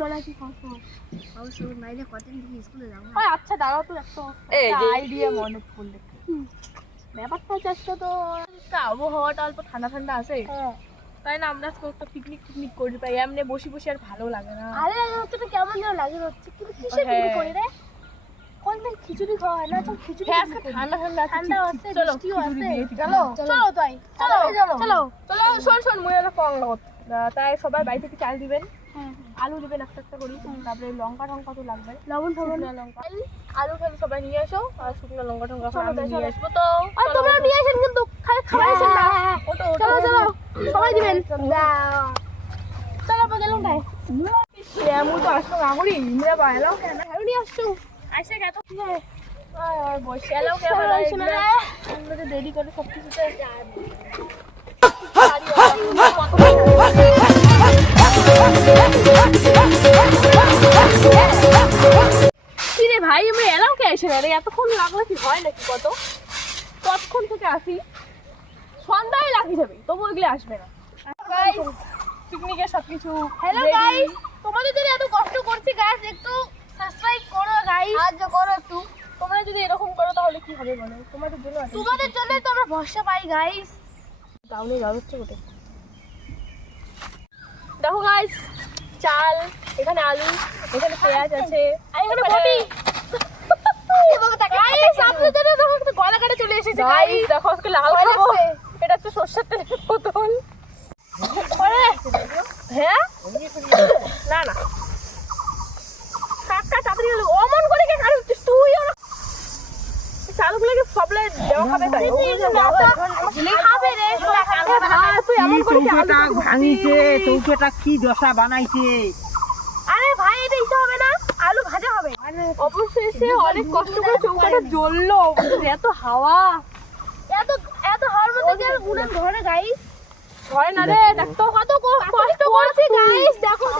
মনে কি কষ্ট অবশ্যই বাইরে কতদিন থেকে স্কুলে যাবো। আচ্ছা দাঁড়াও তো একটা আইডিয়া মনে পড়লে। ব্যাপারটা হচ্ছে আজকে তো আবহাওয়াটা অল্প ঠান্ডা ঠান্ডা আছে, তাই না? আমরা আজকে একটা পিকনিক করি পাই, এমনি বসে বসে আর ভালো লাগে না। আরে হচ্ছে তো কেমন যেন লাগে হচ্ছে, কিন্তু কিসের পিকনিক করি রে? কোনদিন খিচুড়ি খাওয়া হয় না? চল খিচুড়ি। হ্যাঁ আজকে ঠান্ডা ঠান্ডা আছে, চলো বৃষ্টিও আছে। চলো চলো তাই চলো চলো চলো শোন মুয়েরা কম লগত। তাই সবাই বাড়ি থেকে চাল দিবেন, আলু দিবেন একটা করে, তারপরে লঙ্কা টঙ্কা তো লাগবে, লবণ লঙ্কা, আলু খালি সবাই নিয়ে আসো, আর শুকনো লঙ্কা টঙ্কা নিয়ে আসবো। তো তোমরা নিয়ে আসেন, কিন্তু খালি খাবার আসেন না। চলো চলো সবাই দিবেন। চলো আমরা গেলাম তাই। এমন তো আসলো না করি ইমরা বাইলাও কেন হারুনি আসছো আইসা গেতো আর বসে এলাও কে ভালো হইছে না রে। আমরা তো দেরি করে সব কিছুতে কি রে ভাই, আমরা এলাও কে এসে না রে? এতক্ষণ লাগলো কি হয় নাকি? কতক্ষণ থেকে আসি, সন্ধ্যায় লাগিয়ে যাবে, তবু ওইগুলো আসবে না। পিকনিকের সবকিছু। হ্যালো গাইস, তোমাদের জন্য এত কষ্ট করছি গাইস, একটু সাবস্ক্রাইব করো গাইস, সাহায্য করো একটু। তোমরা যদি এরকম করো তাহলে কি হবে বলো? তোমাদের জন্যই তো আমরা ভরসা পাই গাইস। তাহলে যাওয়া হচ্ছে কোটে। দেখো গাইস, চাল, এখানে আলু, এখানে পেঁয়াজ আছে, আর এখানে বটি। গাইস আপনাদের জন্য দেখো একটু গলা কাটে চলে এসেছে গাইস। দেখো আজকে লাল খাবো, এটা হচ্ছে সরষের তেলের বোতল। হ্যাঁ না না কাকা তাড়াতাড়ি অমন করে কে কাটছিস তুই? চালগুলোকে সবলে দেওয়া হবে তাই খাবে রে। তুই এমন করে চৌকাটা ভাঙিছে, চৌকাটা কি দশা বানাইছে। আরে ভাই এটা দিতে হবে না, আলু ভাজা হবে। অবশ্যই সে অনেক কষ্ট করে চৌকাটা জ্বললো, এত হাওয়া, এত এত হাওয়ার মধ্যে কি উনান ধরে গাইস? হয় না রে, দেখো কত কষ্ট করছি গাইস। দেখো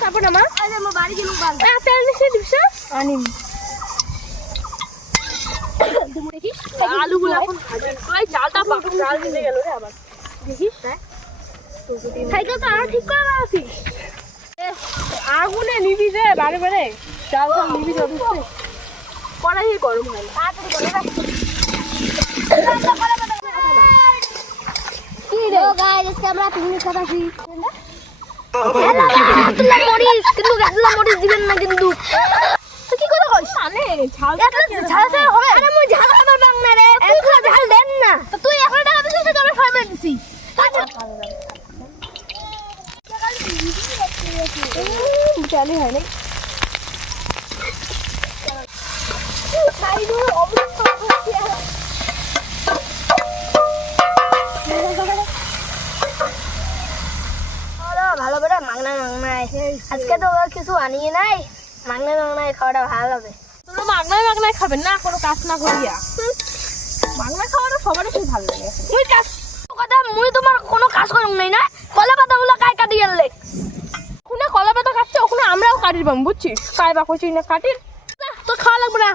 তারপর না মা আমার বাড়ি গেলাম বাল তেল মিশিয়ে দিবস আনিম দেখিস আলুগুলো এখন ভাজে। ওই চালটা চাল দিতে গেল রে আবার, দেখিস হ্যাঁ সাইকেল তো আর ঠিক করে আসি। আগুনে নিবি রে বারে বারে, চাল চাল নিবি যাবি কড়াই গরম হয় না। তাড়াতাড়ি করে কি রে গাইস, আজকে আমরা পিকনিক খাচ্ছি। মরিচ কিন্তু গাছলা মরিচ দিবেন না কিন্তু। তুই কি করে কইছ? আনে ঝাল ঝাল হবে। আরে মই ঝাল খাবার বাং না রে, তুই খা ঝাল দেন না। তো তুই 100 টাকা দিছিস তো আমরা 5 মিনিট দিছি। জানি হয় না সাইডে অবস্থা হচ্ছে। ভালো করে মাংনায় আজকে তো কিছু আনিয়ে নাই, মাংনায় খাওয়াটা ভালো হবে। তোমরা মাগনায় খাবেন না কোনো কাজ না করিয়া? মাগনা খাওয়াটা সবারই খুব ভালো লাগে। মুই কাজ কথা মুই তোমার কোনো কাজ করুম নাই না, কলা পাতাগুলো কাই কাটি আনলে? ওখানে কলা পাতা কাটছে, ওখানে আমরাও কাটির পাম বুঝছিস? কাই বা কচি না কাটির তো খাওয়া লাগবে না,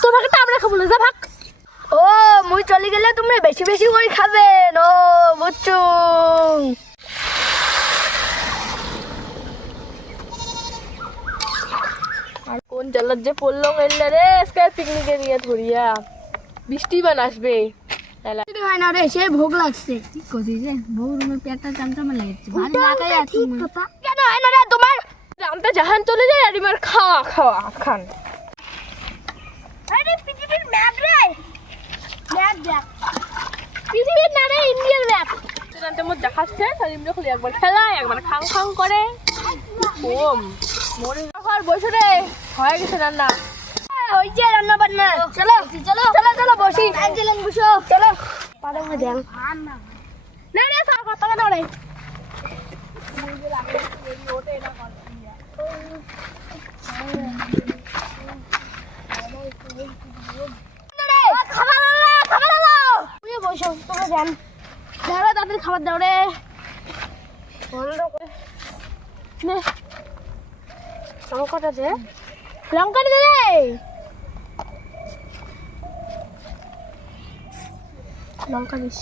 তোর ভাগটা আমরা খাবো না, যা ভাগ। ও মুই চলে গেলে তুমি বেশি বেশি করে খাবেন, ও বুঝছো? আর কোন জলার যে পড়লো মেললে রে আজকে পিকনিকে দিয়ে ধরিয়া, বৃষ্টি বান আসবে। হয় না রে, সে ভোগ লাগছে। ঠিক কইছিস রে, বউ রুমের পেটটা চামচামে লাগছে, ভালো লাগাই আছে। কেন হয় না রে তোমার? আমটা জাহান চলে যায় আর এবার খাওয়া খান। আরে পৃথিবীর ম্যাপ রে, ম্যাপ দেখ। পৃথিবীর না রে, ইন্ডিয়ার ম্যাপ। জানতে মোট দেখাচ্ছে আর এমনি খালি একবার খেলায় একবার খাং করে। ওম মরে আর বসে রে, হয়ে গেছে রান্না। ওই যে রান্না বান্না। চলো চলো চলো চলো বসি। একজন বসো, চলো পাড়া মে দেন। না না সব কথা না রে। খাবার বসো, তোমরা যান। দাঁড়া তাদের খাবার দাও রে। নে লঙ্কাটা দে, লঙ্কা দে রে। লঙ্কা দিস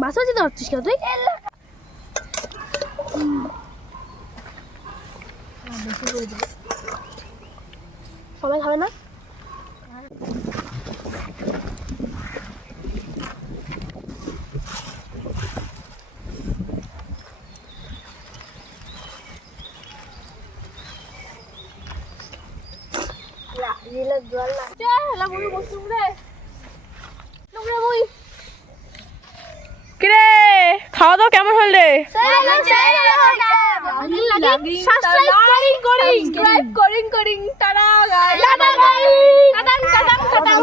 বাসা যেতে পারছিস কেন তুই সবাই খাবে না কিরে খাওয়া দাওয়া কেমন হল রে? সাবস্ক্রাইব করিং টাটা গাইস।